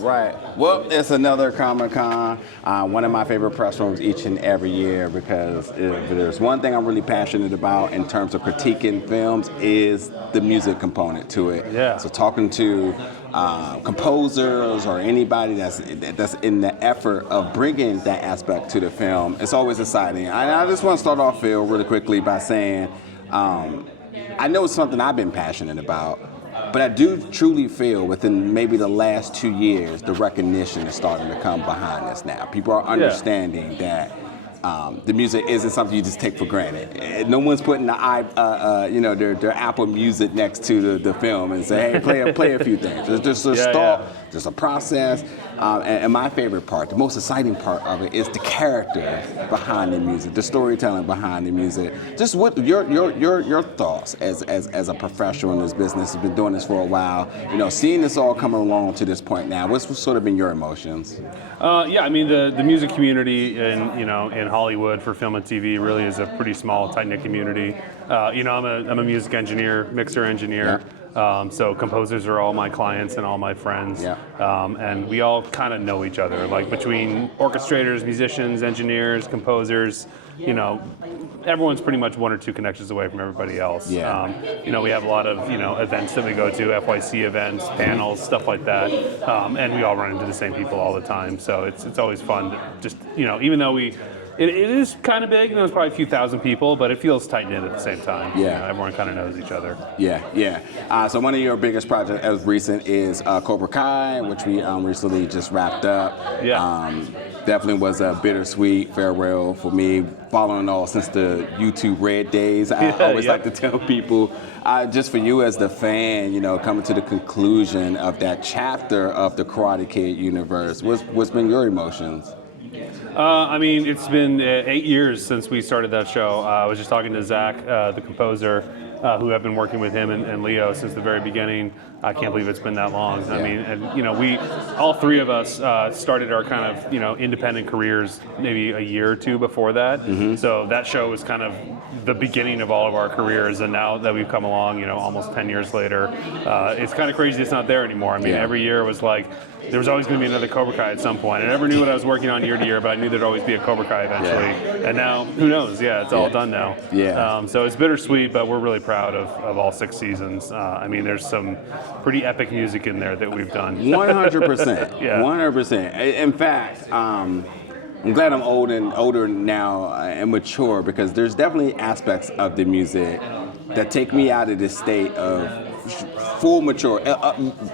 right. Well, it's another Comic-Con. One of my favorite press rooms each and every year, because if there's one thing I'm really passionate about in terms of critiquing films is the music component to it. Yeah. So talking to composers or anybody that's in the effort of bringing that aspect to the film, it's always exciting. I just want to start off, Phil, really quickly by saying I know it's something I've been passionate about, but I do truly feel within maybe the last 2 years, the recognition is starting to come behind this now. People are understanding that the music isn't something you just take for granted. No one's putting their Apple Music next to the film and say, hey, play a few things. There's just a thought, there's a process, and my favorite part, the most exciting part of it, is the character behind the music, the storytelling behind the music. Just what your thoughts as a professional in this business, has been doing this for a while. Seeing this all come along to this point now. What's sort of been your emotions? I mean the music community in Hollywood for film and TV really is a pretty small, tight-knit community. I'm a music engineer, mixer engineer. So composers are all my clients and all my friends. And we all kind of know each other, like between orchestrators, musicians, engineers, composers. Everyone's pretty much one or two connections away from everybody else. We have a lot of events that we go to, FYC events, panels, stuff like that, and we all run into the same people all the time. So it's always fun to just even though it is kind of big, there's probably a few thousand people, but it feels tight-knit at the same time. Everyone kind of knows each other. So one of your biggest projects as recent is Cobra Kai, which we recently just wrapped up. Definitely was a bittersweet farewell for me, following all since the YouTube Red days. I always like to tell people, just for you as the fan, coming to the conclusion of that chapter of the Karate Kid universe, what's been your emotions? It's been 8 years since we started that show. I was just talking to Zach, the composer, who I've been working with him and Leo since the very beginning. I can't believe it's been that long. We all three of us started our kind of independent careers maybe a year or two before that. So that show was kind of the beginning of all of our careers, and now that we've come along, almost 10 years later, it's kind of crazy it's not there anymore. Every year was like, there was always going to be another Cobra Kai at some point. I never knew what I was working on year to year, but I knew there'd always be a Cobra Kai eventually. And now, who knows? It's all done now. So it's bittersweet, but we're really proud of all 6 seasons. There's some pretty epic music in there that we've done. 100%. 100%. In fact, I'm glad I'm older now and mature, because there's definitely aspects of the music that take me out of this state of full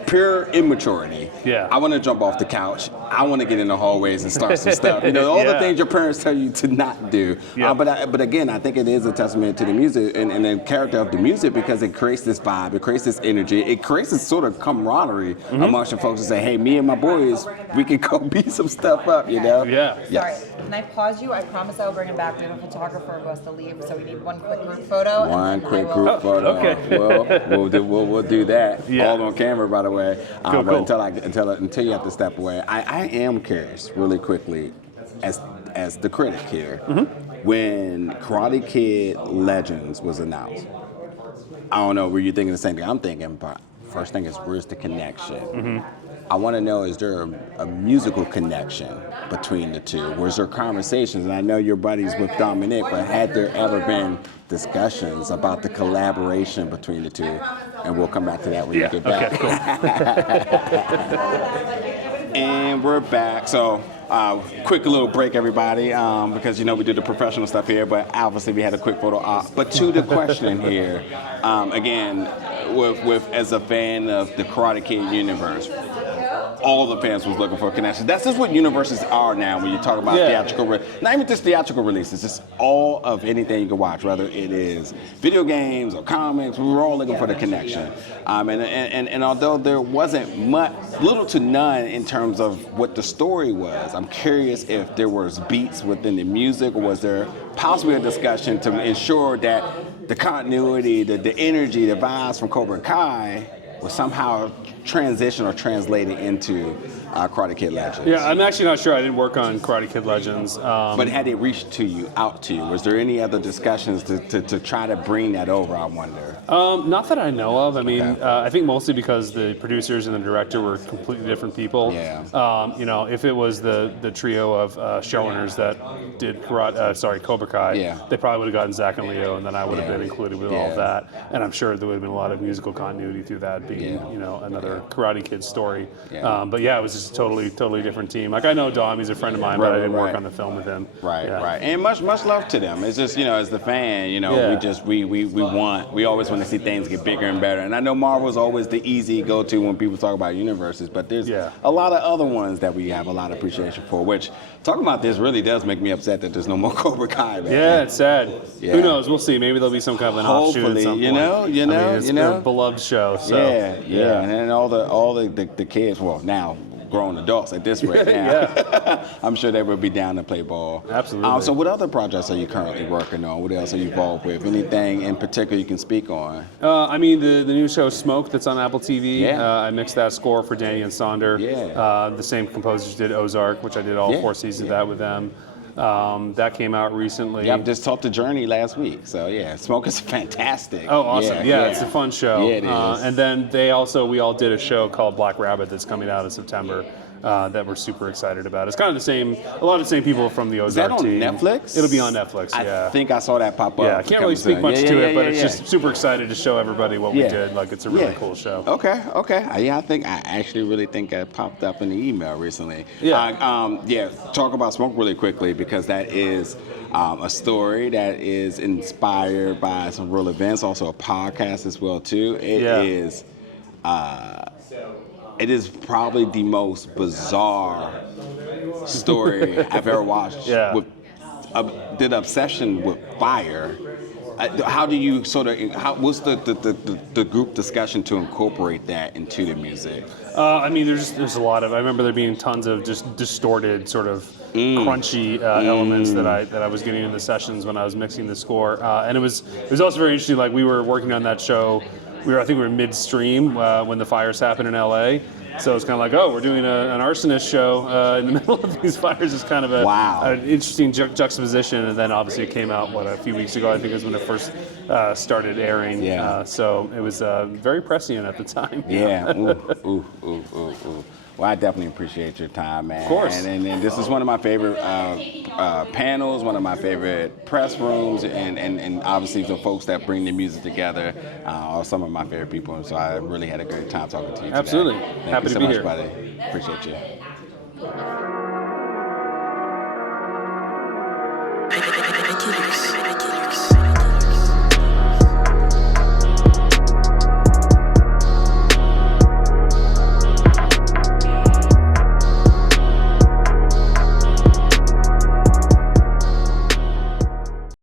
pure immaturity. I want to jump off the couch. I want to get in the hallways and start some stuff. All the things your parents tell you to not do. But again, I think it is a testament to the music and the character of the music, because it creates this vibe, it creates this energy, it creates this sort of camaraderie amongst your folks to say, hey, me and my boys, we can go beat some stuff up, Sorry, can I pause you? I promise I'll bring it back. We have a photographer who has to leave, so we need one quick group photo. One quick group photo. Okay. We'll do that. All on camera, by the way. Cool. Until you have to step away. I am curious, really quickly, as the critic here, when Karate Kid Legends was announced, I don't know, were you thinking the same thing I'm thinking? But first thing is, where's the connection? I want to know, is there a musical connection between the two? Was there conversations? And I know you're buddies with Dominic, but had there ever been discussions about the collaboration between the two? And we'll come back to that when you get back. Okay, cool. And we're back. So, quick little break, everybody, because we do the professional stuff here, but obviously we had a quick photo op. But to the question here, again, with as a fan of the Karate Kid universe, all the fans was looking for a connection. That's just what universes are now when you talk about theatrical, not even just theatrical releases, just all of anything you can watch, whether it is video games or comics, we were all looking for the connection. And although there wasn't little to none in terms of what the story was, I'm curious if there was beats within the music, or was there possibly a discussion to ensure that the continuity, the energy, the vibes from Cobra Kai was somehow transitioned or translated into Karate Kid Legends. Yeah, I'm actually not sure. I didn't work on Karate Kid Legends. But had it reached out to you? Was there any other discussions to try to bring that over, I wonder? Not that I know of. I mean, Okay. I think mostly because the producers and the director were completely different people. Yeah. You know, if it was the trio of showrunners that did Cobra Kai, Yeah. they probably would have gotten Zach and Leo, and then I would have Yeah. been included with Yeah. all of that. And I'm sure there would have been a lot of musical continuity through that, being Yeah. you know another Karate Kid story. Yeah. But yeah, it was just a totally different team. Like I know Dom, he's a friend of mine, but I didn't work Right. on the film with him. Right, Yeah. right, and much love to them. It's just, you know, as the fan, you know, Yeah. we always want to see things get bigger and better. And I know Marvel's always the easy go-to when people talk about universes, but there's Yeah. a lot of other ones that we have a lot of appreciation for. Which talking about this really does make me upset that there's no more Cobra Kai. Man. Yeah, it's sad. Yeah. Who knows? We'll see. Maybe there'll be some kind of an offshoot Hopefully, at some point. you know, I mean, it's a beloved show. So yeah, and all the kids, well, now grown adults at this rate now. Yeah. I'm sure they would be down to play ball. Absolutely. So what other projects are you currently working on? What else are you involved with? Anything in particular you can speak on? I mean, the new show Smoke that's on Apple TV. Yeah. I mixed that score for Danny and Sonder. Yeah. The same composers did Ozark, which I did all 4 seasons of that with them. That came out recently. Yeah, I just talked to Journey last week. So yeah, Smoke is fantastic. Oh, awesome. Yeah, it's a fun show. Yeah, it is. And then we all did a show called Black Rabbit that's coming out in September. That we're super excited about. It's kind of a lot of the same people from the Ozark Is that on team. Netflix? It'll be on Netflix, yeah. I think I saw that pop up. Yeah, I can't really speak much to it, but it's yeah. just super excited to show everybody what we Yeah. did. Like, it's a really cool show. Okay. Yeah, I actually really think that popped up in the email recently. Yeah. Talk about Smoke really quickly because that is a story that is inspired by some real events, also a podcast as well too. It is probably the most bizarre story I've ever watched. Yeah. With the obsession with fire. How do you what's the group discussion to incorporate that into the music? I mean, there's a lot of. I remember there being tons of just distorted, sort of crunchy elements that I was getting in the sessions when I was mixing the score, and it was also very interesting. Like we were working on that show. I think we were midstream when the fires happened in LA. So it's kind of like, oh, we're doing an arsonist show in the middle of these fires. Is kind of an interesting juxtaposition. And then obviously it came out, a few weeks ago, I think is when it first started airing. Yeah. So it was very prescient at the time. Yeah. Ooh. Well, I definitely appreciate your time, man. Of course. And this is one of my favorite panels, one of my favorite press rooms, and obviously the folks that bring the music together are some of my favorite people. And so I really had a great time talking to you today. Absolutely. Thank Happy you to so be much, here. buddy. Appreciate you.